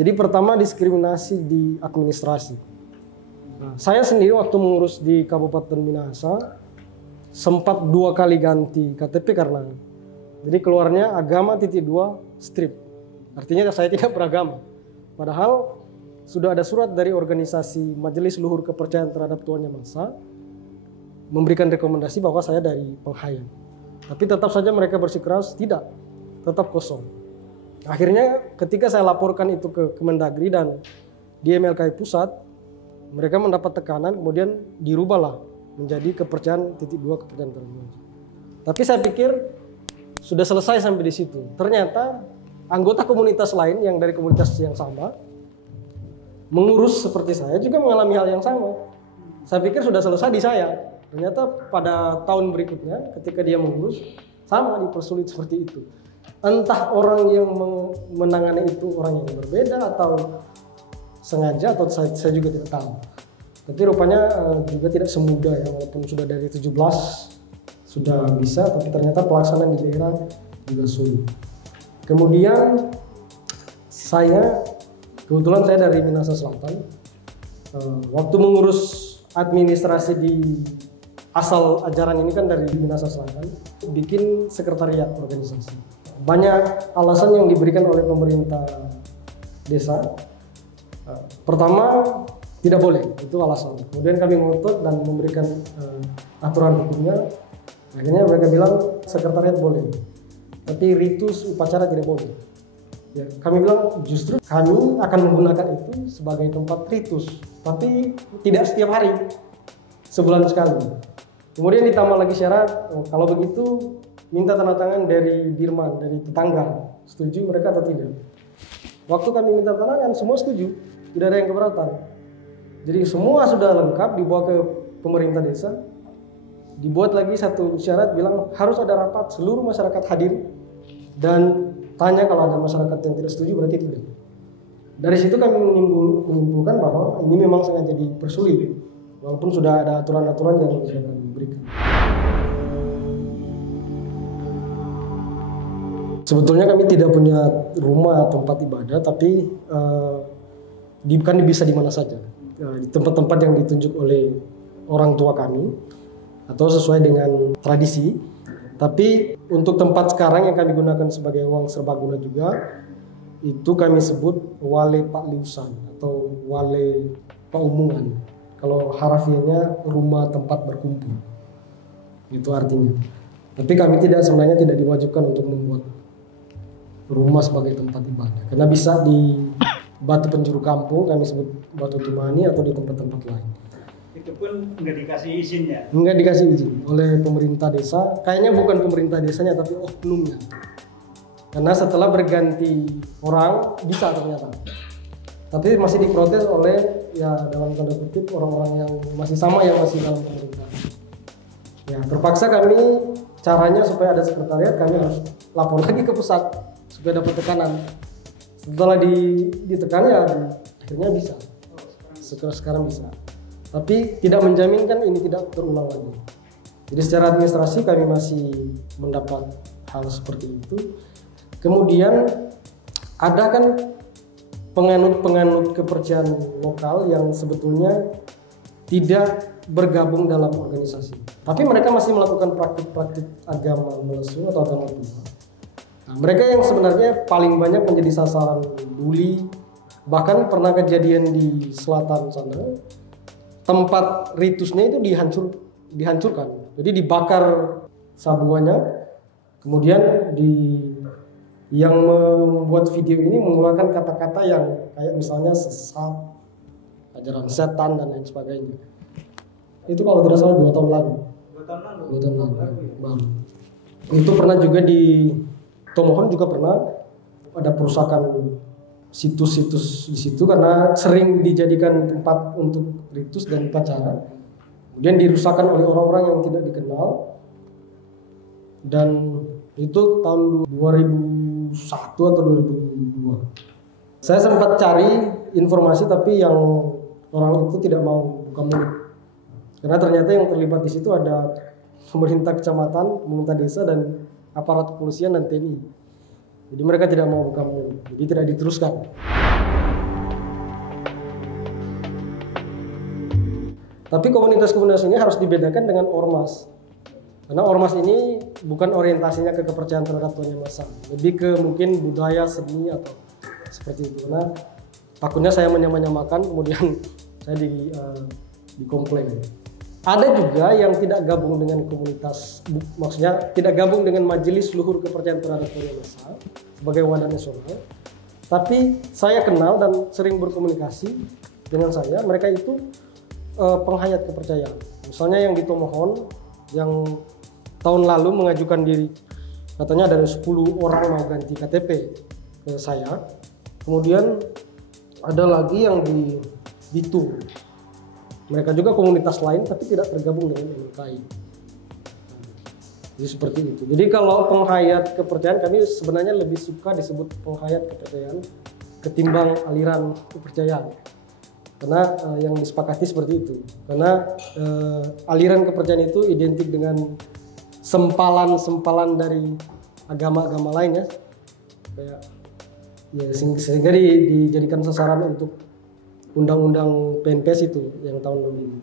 Jadi pertama diskriminasi di administrasi. Nah, saya sendiri waktu mengurus di Kabupaten Minahasa sempat 2 kali ganti KTP karena jadi keluarnya agama titik 2 strip. Artinya saya tidak beragama. Padahal sudah ada surat dari organisasi Majelis Luhur Kepercayaan Terhadap Tuhan Yang Maha Esa memberikan rekomendasi bahwa saya dari Penghayat. Tapi tetap saja mereka bersikeras tidak, tetap kosong. Akhirnya ketika saya laporkan itu ke Kemendagri dan di MLKI Pusat, mereka mendapat tekanan, kemudian dirubahlah menjadi kepercayaan titik 2 kepercayaan terhadap. Tapi saya pikir sudah selesai sampai di situ. Ternyata anggota komunitas lain yang dari komunitas yang sama mengurus seperti saya juga mengalami hal yang sama. Saya pikir sudah selesai di saya. Ternyata pada tahun berikutnya ketika dia mengurus sama dipersulit seperti itu. Entah orang yang menangani itu orang yang berbeda atau sengaja atau saya juga tidak tahu. Tapi rupanya juga tidak semudah ya, walaupun sudah dari 17 sudah bisa, tapi ternyata pelaksanaan di daerah juga sulit. Kemudian kebetulan saya dari Minahasa Selatan. Waktu mengurus administrasi di asal ajaran ini kan dari Minahasa Selatan, bikin sekretariat organisasi. Banyak alasan yang diberikan oleh pemerintah desa. Pertama, tidak boleh, itu alasan. Kemudian kami ngotot dan memberikan aturan hukumnya. Akhirnya mereka bilang sekretariat boleh, tapi ritus upacara tidak boleh. Ya, kami bilang justru kami akan menggunakan itu sebagai tempat ritus, tapi tidak setiap hari, sebulan sekali. Kemudian ditambah lagi syarat, kalau begitu minta tanda tangan dari Birman, dari tetangga, setuju mereka atau tidak. Waktu kami minta tanda tangan, semua setuju, tidak ada yang keberatan. Jadi semua sudah lengkap dibawa ke pemerintah desa, dibuat lagi satu syarat bilang harus ada rapat seluruh masyarakat hadir dan tanya kalau ada masyarakat yang tidak setuju berarti tidak. Dari situ kami menyimpulkan bahwa ini memang sengaja dipersulit walaupun sudah ada aturan-aturan yang sudah kami berikan. Sebetulnya kami tidak punya rumah tempat ibadah, tapi kan bisa di mana saja, di tempat-tempat yang ditunjuk oleh orang tua kami atau sesuai dengan tradisi. Tapi untuk tempat sekarang yang kami gunakan sebagai uang serbaguna juga, itu kami sebut wale pakliusan atau wale paumungan. Kalau harafiahnya rumah tempat berkumpul, itu artinya. Tapi kami sebenarnya tidak diwajibkan untuk membuat rumah sebagai tempat ibadah, karena bisa di Batu Penjuru Kampung, kami sebut Batu Tumani, atau di tempat-tempat lain. Itu pun nggak dikasih izin ya? Nggak dikasih izin oleh pemerintah desa. Kayaknya bukan pemerintah desanya, tapi oknumnya. Karena setelah berganti orang bisa ternyata. Tapi masih diprotes oleh ya dalam tanda kutip orang-orang yang masih sama yang masih dalam pemerintah. Ya terpaksa kami caranya supaya ada sekretariat kami harus lapor lagi ke pusat supaya dapat tekanan. Setelah ditekan ya akhirnya bisa. Sekarang bisa. Tapi tidak menjaminkan ini tidak terulang lagi. Jadi secara administrasi kami masih mendapat hal seperti itu. Kemudian ada kan penganut kepercayaan lokal yang sebetulnya tidak bergabung dalam organisasi. Tapi mereka masih melakukan praktik-praktik agama melesu atau agama tua. Nah, mereka yang sebenarnya paling banyak menjadi sasaran bully. Bahkan pernah kejadian di selatan sana, tempat ritusnya itu dihancurkan. Jadi dibakar sabuannya, kemudian yang membuat video ini menggunakan kata-kata yang kayak misalnya sesat, ajaran setan dan lain sebagainya. Itu kalau tidak salah 2 tahun lalu. 2 tahun lalu. Baru. Itu pernah juga di Tomohon juga pernah ada perusakan situs-situs di situ karena sering dijadikan tempat untuk ritus dan upacara. Kemudian dirusakkan oleh orang-orang yang tidak dikenal. Dan itu tahun 2001 atau 2002. Saya sempat cari informasi tapi yang orang itu tidak mau buka mulut. Karena ternyata yang terlibat di situ ada pemerintah kecamatan, pemerintah desa dan aparat kepolisian dan TNI. Jadi mereka tidak mau buka mulut, jadi tidak diteruskan. Tapi komunitas-komunitas ini harus dibedakan dengan ormas. Karena ormas ini bukan orientasinya ke kepercayaan terhadap Tuhan Yang Maha Esa, lebih ke mungkin budaya, seni atau seperti itu. Karena takutnya saya menyamakan kemudian saya dikomplain. Ada juga yang tidak gabung dengan komunitas, maksudnya tidak gabung dengan majelis luhur kepercayaan terhadap Tuhan Yang Maha Esa sebagai wadah nasional. Tapi saya kenal dan sering berkomunikasi dengan saya, mereka itu penghayat kepercayaan. Misalnya yang di Tomohon yang tahun lalu mengajukan diri, katanya ada 10 orang mau ganti KTP ke saya. Kemudian ada lagi yang di Bitung, mereka juga komunitas lain tapi tidak tergabung dengan MLKI. Jadi seperti itu. Jadi kalau penghayat kepercayaan, kami sebenarnya lebih suka disebut penghayat kepercayaan ketimbang aliran kepercayaan. Karena yang disepakati seperti itu. Karena aliran kepercayaan itu identik dengan sempalan-sempalan dari agama-agama lain ya. Kayak ya sehingga dijadikan sasaran untuk undang-undang PNPS itu yang tahun lalu ini.